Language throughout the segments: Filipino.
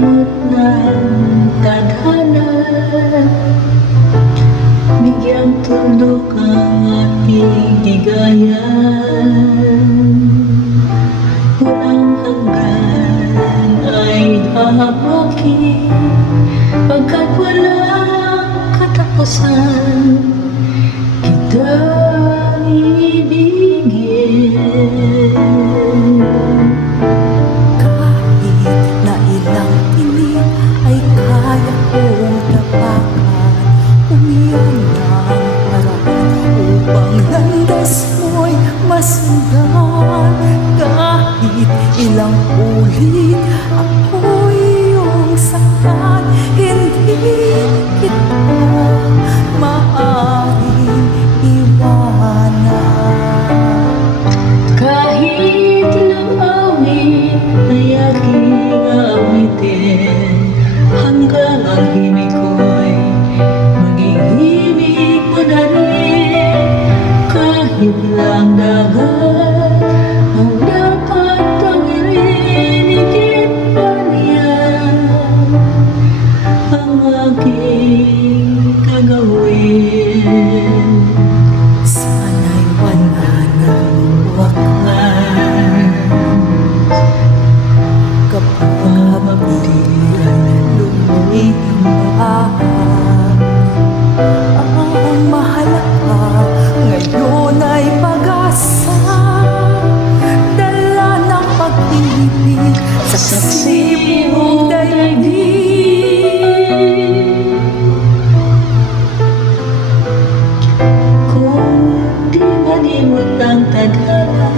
malimot ng tadhana, bigyang tuldok ang ating higayan. Walang hanggan ay hahawakin, pagkat walang katapusan kitang ibigin. Kahit na ilang tinig ay kaya kong tapakan, umiyan ng paraan upang landas mo'y masundan. Kahit ilang ulit ako'y iyong saktan, hindi kita maaaring iwanan. Kahit ilang awit ay aking awitin, hanggang ang himig ko'y maging himig mo na rin. Kahit lang dagat ang dapat tawirin, higit pa niyan ang aking gagawin. Sana'y wala nang wakas kapag di lumilipad. Ang mahalaga ngayon ay pag-asa, dala ng pag-ibig sa sipong daigdig. Kung di malimot ang tadhana,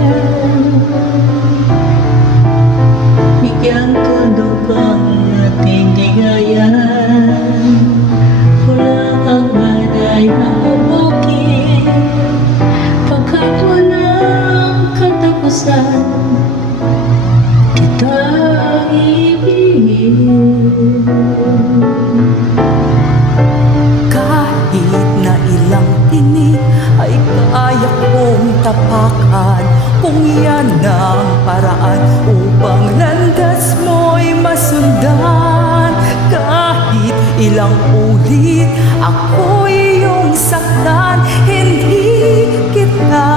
bigyang tuldok ang ating ligayan. Walang hanggan ay hahawakin, pagkat walang katapusan kitang ibigin. Kahit na ilang tinig ay kaya kong tapakan, kung yan ang paraan upang landas mo'y masundan. Kahit ilang ulit ako'y iyong saktan, hindi kita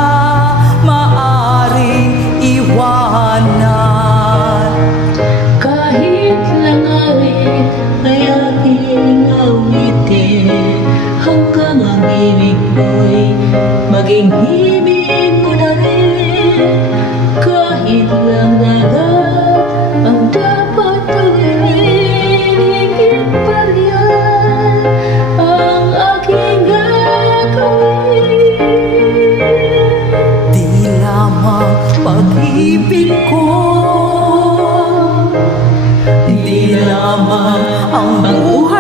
maaaring iwanan. Kahit lang awit ay aking awitin, hanggang ang himig mo'y maging himig mo na rin. Kahit lang dagat ang dapat tawirin, higit pa riyan ang aking gagawin. Di lamang pag-ibig ko, di lamang ang buhay